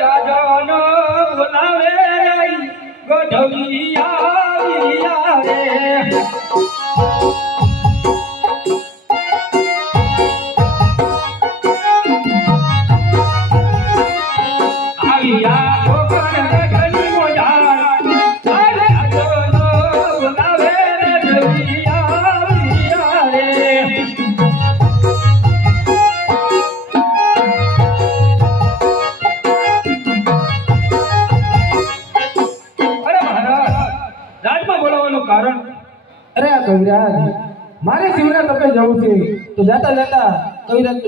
રાજાનો બોલાવે ગઢવી આવ્યા રે કવિરાજ મારે શિવના તપે જવું છે તો જાતા જાતા કવિરાજ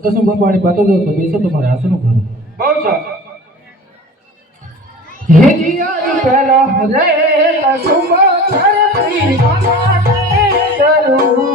કસુમ ભગવાનની પાતો જો તો બેસો તમારે આસન ઉપર બહુ સારું હે જીયા પેલા રે કસુમ ધરતી માને દરુ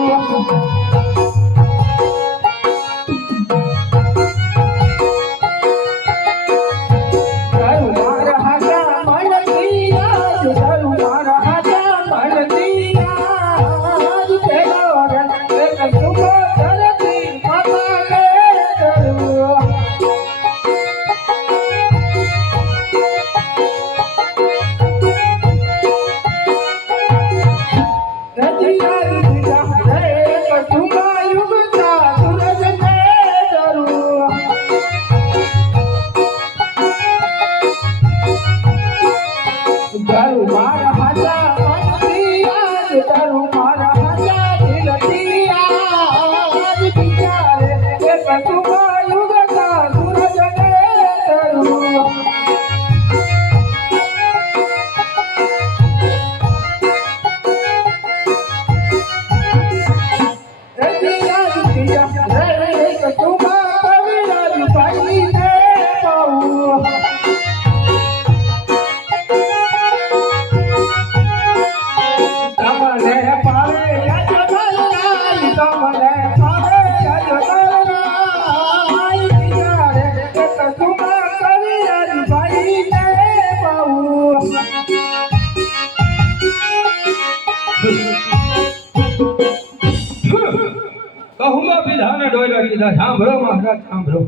દીધા. સાંભળો મહારાજ, સાંભળો.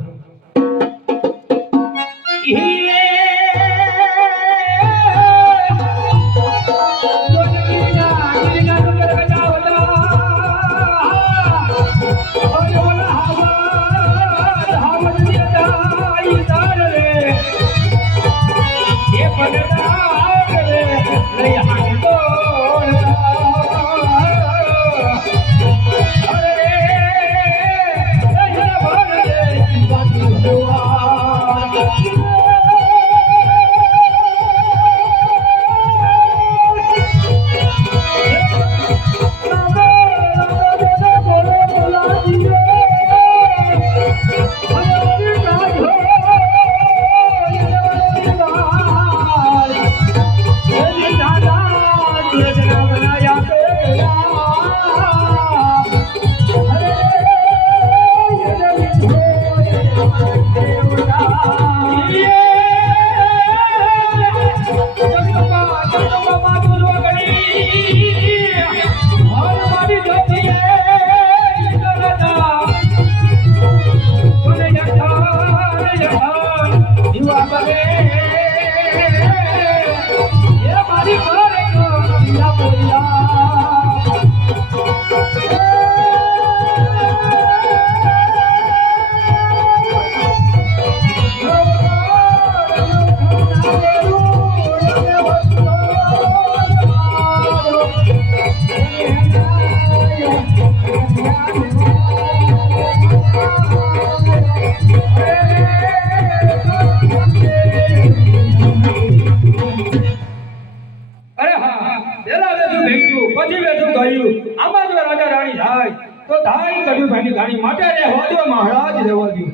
અરે હા, પેલા વેચું ભેંચ્યું, પછી વેચું ગાયું. આમાં જો રાજા રાણી થાય તો થાય કડવીભાઈની ગાણી માટે રહેવા દો મહારાજ, રહેવા દો.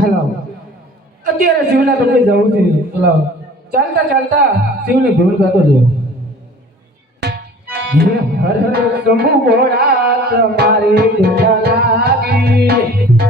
હાલો અત્યારે શિવના તપે જવું છે. ચલો ચાલતા ચાલતા શિવની ધૂન ગાતો જવું. હર હર શંભુ ભોળા તમારી ધૂન લાગી.